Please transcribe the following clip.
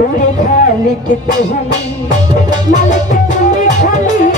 ওরে খালিক তুমি মালিক তুমি খালি।